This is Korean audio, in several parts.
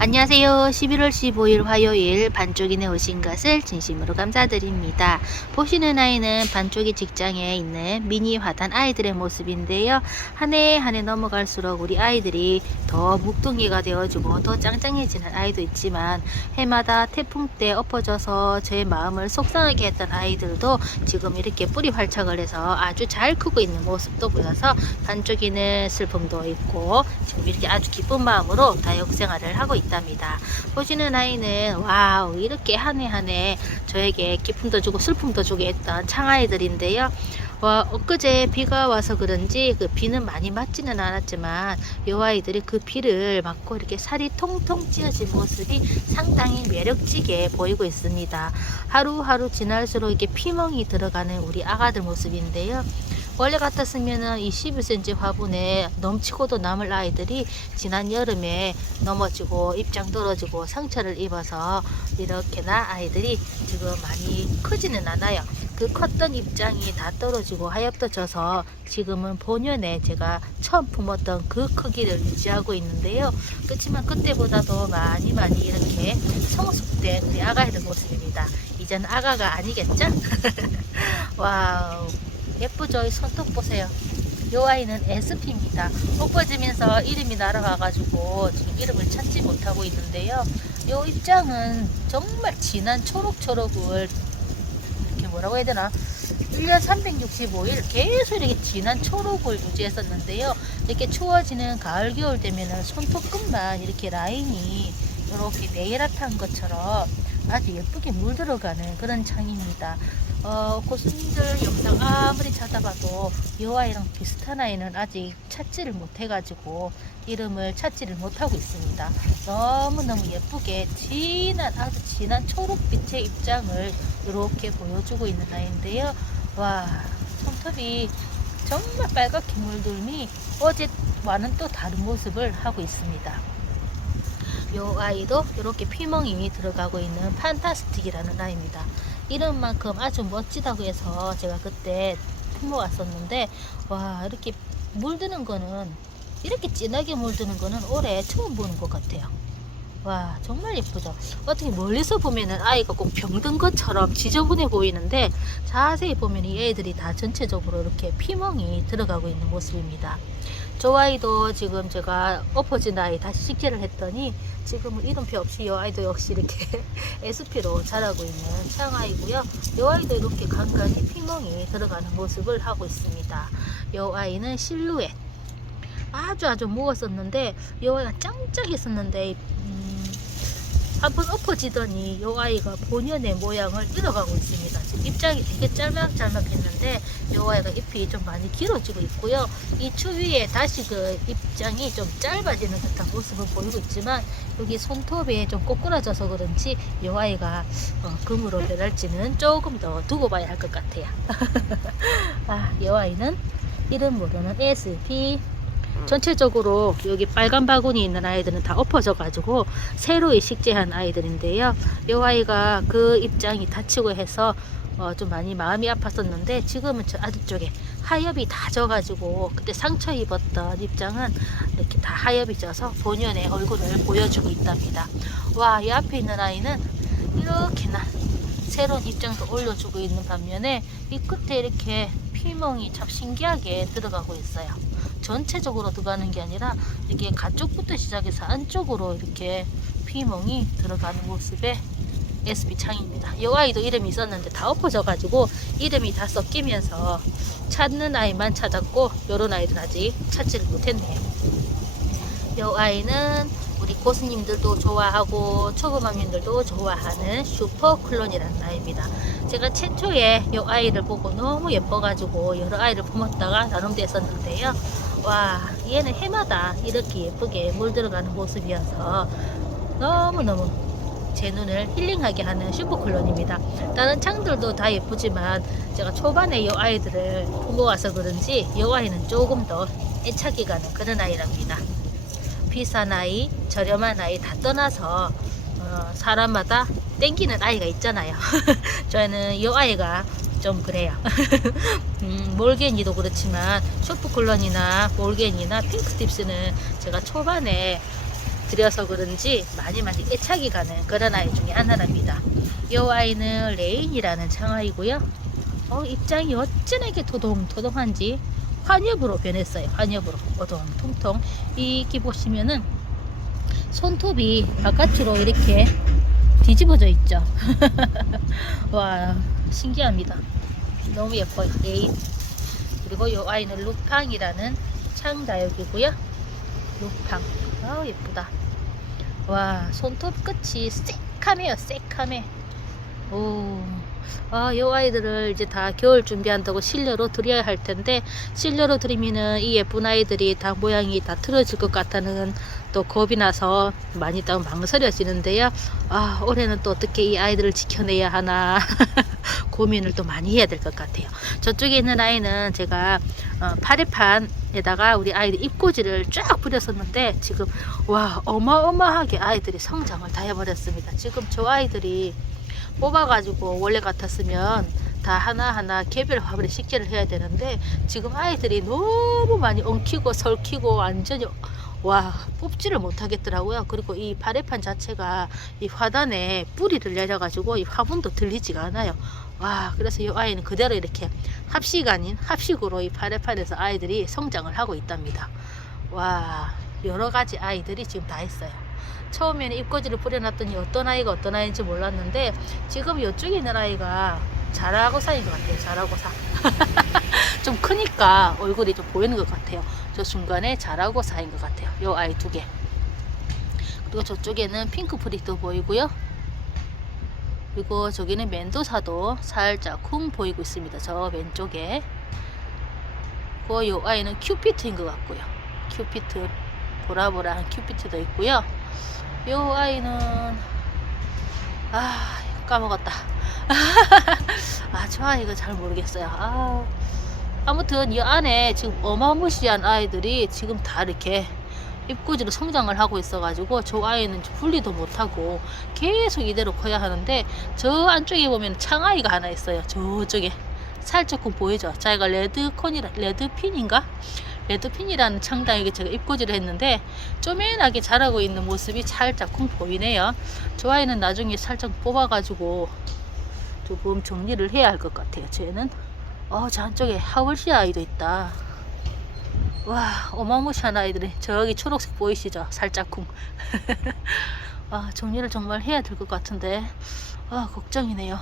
안녕하세요. 11월 15일 화요일 반쪽이네 오신 것을 진심으로 감사드립니다. 보시는 아이는 반쪽이 직장에 있는 미니 화단 아이들의 모습인데요. 한 해 한 해 넘어갈수록 우리 아이들이 더 묵둥이가 되어주고 더 짱짱해지는 아이도 있지만 해마다 태풍 때 엎어져서 제 마음을 속상하게 했던 아이들도 지금 이렇게 뿌리 활착을 해서 아주 잘 크고 있는 모습도 보여서 반쪽이는 슬픔도 있고 지금 이렇게 아주 기쁜 마음으로 다육생활을 하고 있답니다. 보시는 아이는 와우 이렇게 한 해 한 해 저에게 기쁨도 주고 슬픔도 주게 했던 창아이들인데요. 와, 엊그제 비가 와서 그런지 그 비는 많이 맞지는 않았지만 이 아이들이 그 비를 맞고 이렇게 살이 통통 찌어진 모습이 상당히 매력지게 보이고 있습니다. 하루하루 지날수록 이게 피멍이 들어가는 우리 아가들 모습인데요. 원래 같았으면은 이 11cm 화분에 넘치고도 남을 아이들이 지난 여름에 넘어지고 입장 떨어지고 상처를 입어서 이렇게나 아이들이 지금 많이 크지는 않아요. 그 컸던 입장이 다 떨어지고 하얗어져서 지금은 본연에 제가 처음 품었던 그 크기를 유지하고 있는데요. 그렇지만 그때보다도 많이 많이 이렇게 성숙된 우리 아가이들 모습입니다. 이제는 아가가 아니겠죠? 와우. 예쁘죠? 이 손톱 보세요. 요 아이는 SP입니다. 엎어지면서 이름이 날아가가지고 지금 이름을 찾지 못하고 있는데요. 요 입장은 정말 진한 초록초록을 이렇게 뭐라고 해야 되나? 1년 365일 계속 이렇게 진한 초록을 유지했었는데요. 이렇게 추워지는 가을, 겨울 되면은 손톱 끝만 이렇게 라인이 이렇게 네일 아트한 것처럼 아주 예쁘게 물들어가는 그런 창입니다. 어, 고수님들 영상 아무리 찾아봐도 이 아이랑 비슷한 아이는 아직 찾지를 못해가지고 이름을 찾지를 못하고 있습니다. 너무너무 예쁘게 진한 아주 진한 초록빛의 입장을 이렇게 보여주고 있는 아이인데요. 와 손톱이 정말 빨갛게 물들미 어제와는 또 다른 모습을 하고 있습니다. 요 아이도 이렇게 피멍이 들어가고 있는 판타스틱이라는 아이입니다. 이름만큼 아주 멋지다고 해서 제가 그때 품어왔었는데 와 이렇게 물드는 거는 이렇게 진하게 물드는 거는 올해 처음 보는 것 같아요. 와 정말 예쁘죠. 어떻게 멀리서 보면은 아이가 꼭 병든 것처럼 지저분해 보이는데 자세히 보면 이 애들이 다 전체적으로 이렇게 피멍이 들어가고 있는 모습입니다. 저 아이도 지금 제가 엎어진 아이 다시 식재를 했더니 지금은 이름표 없이 이 아이도 역시 이렇게 SP로 자라고 있는 창아이고요. 이 아이도 이렇게 간간히 피멍이 들어가는 모습을 하고 있습니다. 이 아이는 실루엣. 아주 아주 무었었는데 이 아이가 짱짱했었는데 음, 한번 엎어지더니 이 아이가 본연의 모양을 잃어가고 있습니다. 입장이 되게 짤막짤막했는데 이 아이가 잎이 좀 많이 길어지고 있고요. 이 추위에 다시 그 입장이 좀 짧아지는 듯한 모습을 보이고 있지만 여기 손톱에 좀 꼬꾸라져서 그런지 이 아이가 어, 금으로 변할지는 조금 더 두고 봐야 할 것 같아요. 아, 이 아이는 이름 모르는 SP 전체적으로 여기 빨간 바구니 있는 아이들은 다 엎어져 가지고 새로 이식재한 아이들인데요. 이 아이가 그 입장이 다치고 해서 어, 좀 많이 마음이 아팠었는데 지금은 저 아래쪽에 하엽이 다 져가지고 그때 상처 입었던 입장은 이렇게 다 하엽이 져서 본연의 얼굴을 보여주고 있답니다. 와, 이 앞에 있는 아이는 이렇게나 새로운 입장도 올려주고 있는 반면에 이 끝에 이렇게 피멍이 참 신기하게 들어가고 있어요. 전체적으로 들어가는 게 아니라 이게 가쪽부터 시작해서 안쪽으로 이렇게 피멍이 들어가는 모습의 SB 창입니다. 이 아이도 이름이 있었는데 다 엎어져가지고 이름이 다 섞이면서 찾는 아이만 찾았고 요런 아이들은 아직 찾지를 못했네요. 이 아이는 우리 고수님들도 좋아하고 초보맘님들도 좋아하는 슈퍼 클론이라는 아이입니다. 제가 최초에 이 아이를 보고 너무 예뻐가지고 여러 아이를 품었다가 나눔됐었는데요. 와 얘는 해마다 이렇게 예쁘게 물들어가는 모습이어서 너무너무 제 눈을 힐링하게 하는 슈퍼클론입니다. 다른 창들도 다 예쁘지만 제가 초반에 이 아이들을 품어와서 그런지 이 아이는 조금 더 애착이 가는 그런 아이랍니다. 비싼 아이, 저렴한 아이 다 떠나서 어, 사람마다 땡기는 아이가 있잖아요. 저는 이 아이가 좀 그래요. 음, 몰겐이도 그렇지만 쇼프클런이나 몰겐이나 핑크스tip스는 제가 초반에 드려서 그런지 많이 많이 애착이 가는 그런 아이 중에 하나랍니다. 이 아이는 레인이라는 창아이고요. 어, 입장이 어찌나 이렇게 도동도동한지 환엽으로 변했어요. 환엽으로 어동통통. 이기 보시면은 손톱이 바깥으로 이렇게 뒤집어져 있죠. 와 신기합니다. 너무 예뻐요. 레인. 그리고 이 아이는 루팡이라는 창다육이고요. 루팡. 아우 예쁘다. 와 손톱 끝이 새카매요. 새카매. 오. 아, 요 아이들을 이제 다 겨울 준비한다고 실내로 드려야 할 텐데 실내로 드리면은 이 예쁜 아이들이 다 모양이 다 틀어질 것 같다는 또 겁이 나서 많이 또 망설여지는데요. 아, 올해는 또 어떻게 이 아이들을 지켜내야 하나 고민을 또 많이 해야 될 것 같아요. 저쪽에 있는 아이는 제가 어, 파리판에다가 우리 아이들 입꼬지를 쫙 뿌렸었는데 지금 와 어마어마하게 아이들이 성장을 다 해버렸습니다. 지금 저 아이들이 뽑아가지고 원래 같았으면 다 하나하나 개별 화분에 식재를 해야 되는데 지금 아이들이 너무 많이 엉키고 설키고 완전히 와 뽑지를 못하겠더라고요. 그리고 이 발해판 자체가 이 화단에 뿌리를 내려가지고 이 화분도 들리지가 않아요. 와 그래서 이 아이는 그대로 이렇게 합식 아닌 합식으로 이 발해판에서 아이들이 성장을 하고 있답니다. 와 여러 가지 아이들이 지금 다 있어요. 처음에는 입꼬지를 뿌려놨더니 어떤 아이가 어떤 아이인지 몰랐는데 지금 이쪽에 있는 아이가 잘하고 사인 것 같아요. 잘하고 사. 좀 크니까 얼굴이 좀 보이는 것 같아요. 저 중간에 잘하고 사인 것 같아요. 요 아이 두 개. 그리고 저쪽에는 핑크 프리도 보이고요. 그리고 저기는 멘도사도 살짝 쿵 보이고 있습니다. 저 왼쪽에. 그리고 요 아이는 큐피트인 것 같고요. 큐피트 보라보라한 큐피트도 있고요. 요 아이는 아 까먹었다. 아저 아이가 잘 모르겠어요. 아 아무튼 이 안에 지금 어마무시한 아이들이 지금 다 이렇게 입꼬지로 성장을 하고 있어가지고 저 아이는 분리도 못하고 계속 이대로 커야 하는데 저 안쪽에 보면 창아이가 하나 있어요. 저쪽에 살짝쿵 보이죠? 자기가 레드콘이라 레드핀인가? 레드핀이라는 창당에게 제가 입꼬지를 했는데 쪼맨하게 자라고 있는 모습이 살짝쿵 보이네요. 저 아이는 나중에 살짝 뽑아가지고 조금 정리를 해야 할 것 같아요. 쟤는 어, 저 한쪽에 하울시 아이도 있다. 와, 어마무시한 아이들이 저기 초록색 보이시죠? 살짝쿵. 아, 정리를 정말 해야 될 것 같은데 아, 걱정이네요.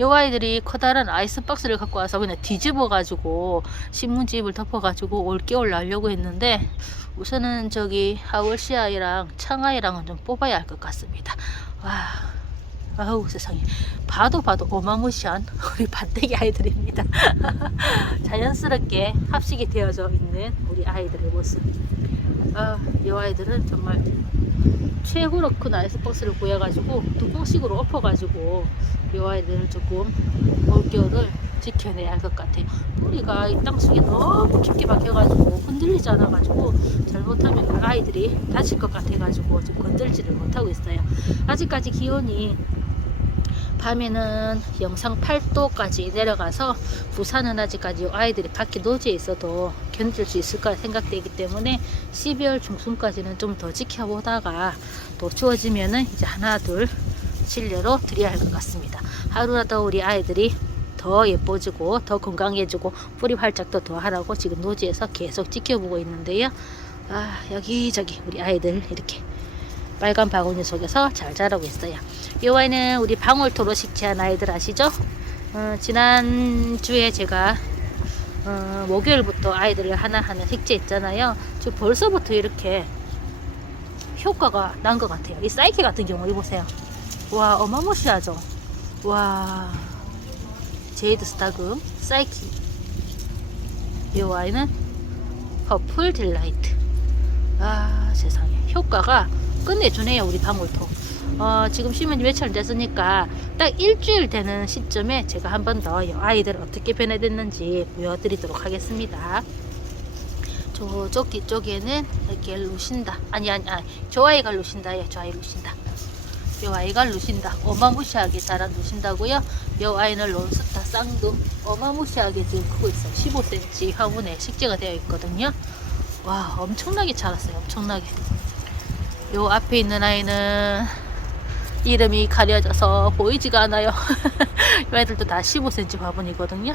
요 아이들이 커다란 아이스박스를 갖고 와서 그냥 뒤집어 가지고 신문지입을 덮어 가지고 올겨울 날려고 했는데 우선은 저기 하울시 아이랑 창아이랑은 좀 뽑아야 할 것 같습니다. 와. 아우 세상에 봐도 봐도 어마무시한 우리 반대기 아이들입니다. 자연스럽게 합식이 되어져 있는 우리 아이들의 모습. 아, 이 아이들은 정말 최고로 큰 아이스박스를 구해가지고 뚜껑식으로 엎어가지고 이 아이들을 조금 올겨울을 지켜내야 할 것 같아요. 뿌리가 이 땅속에 너무 깊게 박혀가지고 흔들리지 않아가지고 잘못하면 아이들이 다칠 것 같아가지고 지금 건들지를 못하고 있어요. 아직까지 기온이 밤에는 영상 8도까지 내려가서 부산은 아직까지 아이들이 밖에 노지에 있어도 견딜 수 있을까 생각되기 때문에 12월 중순까지는 좀 더 지켜보다가 또 추워지면은 이제 하나 둘 실내로 드려야 할 것 같습니다. 하루라도 우리 아이들이 더 예뻐지고 더 건강해지고 뿌리 활짝도 더 하라고 지금 노지에서 계속 지켜보고 있는데요. 아 여기저기 우리 아이들 이렇게 빨간 바구니 속에서 잘 자라고 있어요. 이 아이는 우리 방울토로 식재한 아이들 아시죠? 어, 지난주에 제가 어, 목요일부터 아이들을 하나하나 식재했잖아요. 저 벌써부터 이렇게 효과가 난 것 같아요. 이 사이키 같은 경우 이보세요. 와 어마무시하죠? 와 제이드 스타금 사이키 이 아이는 퍼플 딜라이트 아 세상에 효과가 끝내주네요 우리 방울토 어, 지금 지 며칠 됐으니까 딱 일주일 되는 시점에 제가 한 번 더 아이들 어떻게 변해됐는지 보여드리도록 하겠습니다. 저쪽 뒤쪽에는 이렇게 루신다. 아니 아니 아니 저 아이가 루신다예요 저 아이 루신다. 요 아이가 루신다. 어마무시하게 자란 루신다고요? 요 아이는 론스타 쌍두 어마무시하게 지금 크고 있어요. 15cm 화분에 식재가 되어 있거든요. 와 엄청나게 자랐어요. 엄청나게. 요 앞에 있는 아이는 이름이 가려져서 보이지가 않아요. 이 아이들도 다 15cm 화분이거든요.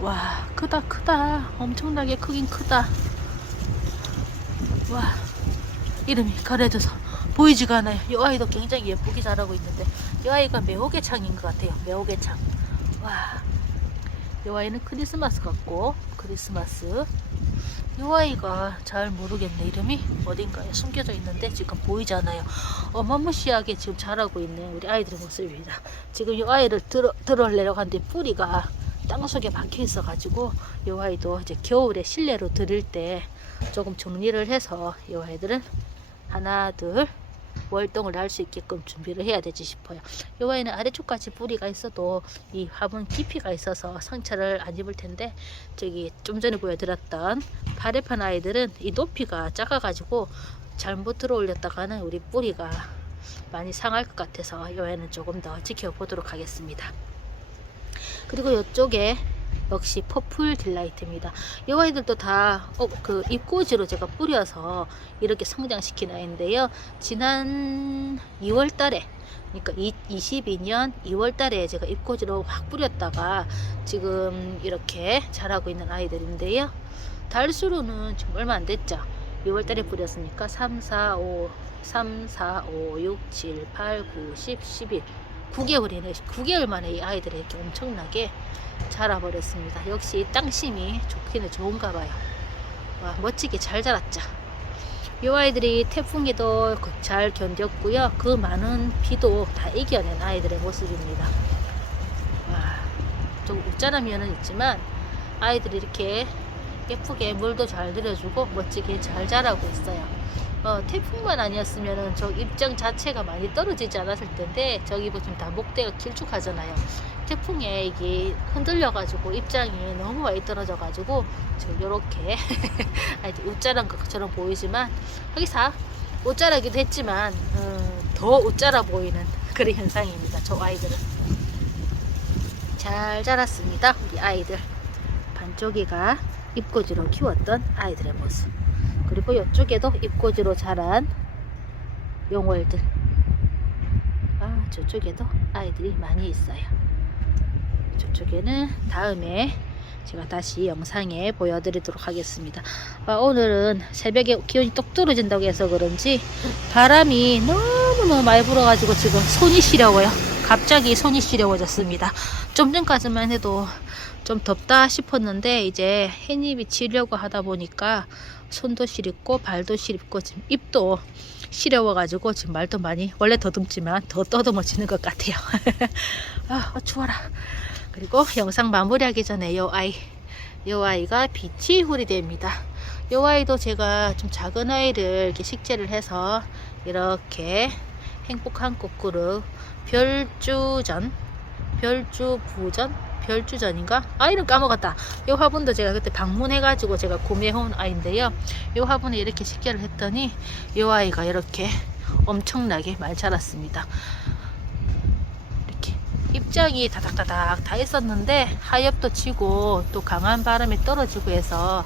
와, 크다, 크다. 엄청나게 크긴 크다. 와, 이름이 가려져서 보이지가 않아요. 이 아이도 굉장히 예쁘게 자라고 있는데, 이 아이가 매혹의창인 것 같아요. 매혹의창. 와, 이 아이는 크리스마스 같고, 크리스마스. 이 아이가 잘 모르겠네. 이름이 어딘가에 숨겨져 있는데 지금 보이지 않아요. 어마무시하게 지금 자라고 있는 우리 아이들의 모습입니다. 지금 이 아이를 들어, 들어내려고 하는데 뿌리가 땅속에 박혀 있어 가지고 이 아이도 이제 겨울에 실내로 들일 때 조금 정리를 해서 이 아이들은 하나 둘 월동을 할 수 있게끔 준비를 해야 되지 싶어요. 이 아이는 아래쪽까지 뿌리가 있어도 이 화분 깊이가 있어서 상처를 안 입을 텐데 저기 좀 전에 보여드렸던 파래판 아이들은 이 높이가 작아가지고 잘못 들어 올렸다가는 우리 뿌리가 많이 상할 것 같아서 이 아이는 조금 더 지켜보도록 하겠습니다. 그리고 이쪽에 역시 퍼플 딜라이트입니다. 이 아이들도 다 어, 그 잎꽂이로 제가 뿌려서 이렇게 성장시킨 아이인데요. 지난 2월 달에 그러니까 22년 2월 달에 제가 잎꽂이로 확 뿌렸다가 지금 이렇게 자라고 있는 아이들인데요. 달수로는 지금 얼마 안 됐죠. 2월 달에 뿌렸으니까 3, 4, 5, 3, 4, 5, 6, 7, 8, 9, 10, 11 9개월이네. 9개월 만에 이 아이들이 이렇게 엄청나게 자라버렸습니다. 역시 땅심이 좋기는 좋은가 봐요. 와, 멋지게 잘 자랐죠. 이 아이들이 태풍에도 그잘 견뎠고요. 그 많은 비도 다 이겨낸 아이들의 모습입니다. 와, 좀 웃자는 면은 있지만 아이들이 이렇게 예쁘게 물도 잘 들여주고 멋지게 잘 자라고 있어요. 어, 태풍만 아니었으면 저 입장 자체가 많이 떨어지지 않았을 텐데 저기 보시면 다 목대가 길쭉하잖아요. 태풍에 이게 흔들려가지고 입장이 너무 많이 떨어져가지고 지금 요렇게 웃자란 것처럼 보이지만 하기사 웃자라기도 했지만 음, 더 웃자라 보이는 그런 현상입니다. 저 아이들은 잘 자랐습니다. 우리 아이들 반쪽이가 입꼬지로 키웠던 아이들의 모습. 그리고 이쪽에도 입꼬지로 자란 용월들. 아, 저쪽에도 아이들이 많이 있어요. 저쪽에는 다음에 제가 다시 영상에 보여드리도록 하겠습니다. 아, 오늘은 새벽에 기온이 똑 떨어진다고 해서 그런지 바람이 너무너무 많이 불어가지고 지금 손이 시려워요. 갑자기 손이 시려워졌습니다. 좀 전까지만 해도 좀 덥다 싶었는데 이제 햇잎이 지려고 하다 보니까 손도 시렵고 발도 시렵고 지금 입도 시려워가지고 지금 말도 많이 원래 더듬지만 더 떠듬어지는 것 같아요. 아 추워라. 그리고 영상 마무리하기 전에 요 아이 요 아이가 비치 후리대입니다. 요 아이도 제가 좀 작은 아이를 이렇게 식재를 해서 이렇게 행복한 꽃그룹 별주전 별주부전 별주전인가? 아이는 까먹었다. 이 화분도 제가 그때 방문해가지고 제가 구매해온 아이인데요. 이 화분에 이렇게 식재를 했더니 이 아이가 이렇게 엄청나게 말 자랐습니다. 이렇게 입장이 다닥다닥 다 있었는데 하엽도 치고 또 강한 바람이 떨어지고 해서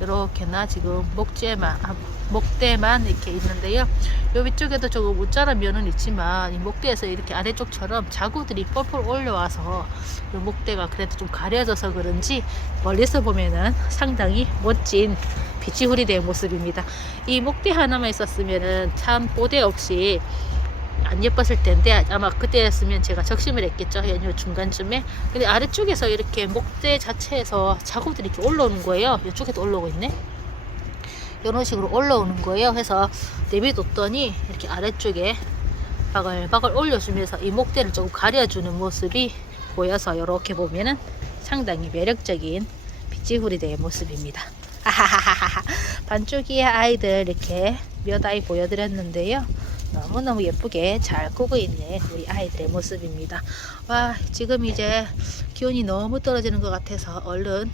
이렇게나 지금 목재만 아, 목대만 이렇게 있는데요. 요 위쪽에도 조금 웃자란 면은 있지만 이 목대에서 이렇게 아래쪽처럼 자구들이 펄펄 올려와서 이 목대가 그래도 좀 가려져서 그런지 멀리서 보면은 상당히 멋진 후리된 모습입니다. 이 목대 하나만 있었으면은 참 뽀대 없이 안 예뻤을 텐데 아마 그때였으면 제가 적심을 했겠죠 연휴 중간쯤에. 근데 아래쪽에서 이렇게 목대 자체에서 자국들이 이렇게 올라오는 거예요. 이쪽에도 올라오고 있네. 이런 식으로 올라오는 거예요. 그래서 내비뒀더니 이렇게 아래쪽에 바글바글 올려주면서 이 목대를 조금 가려주는 모습이 보여서 이렇게 보면은 상당히 매력적인 비치후리대의 모습입니다. 반쪽이의 아이들 이렇게 몇 아이 보여드렸는데요 너무너무 예쁘게 잘 크고 있는 우리 아이들의 모습입니다. 와, 지금 이제 기온이 너무 떨어지는 것 같아서 얼른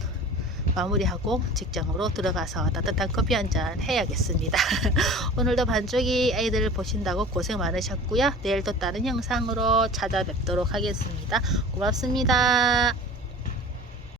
마무리하고 직장으로 들어가서 따뜻한 커피 한 잔 해야겠습니다. 오늘도 반쪽이 아이들을 보신다고 고생 많으셨고요. 내일 또 다른 영상으로 찾아뵙도록 하겠습니다. 고맙습니다.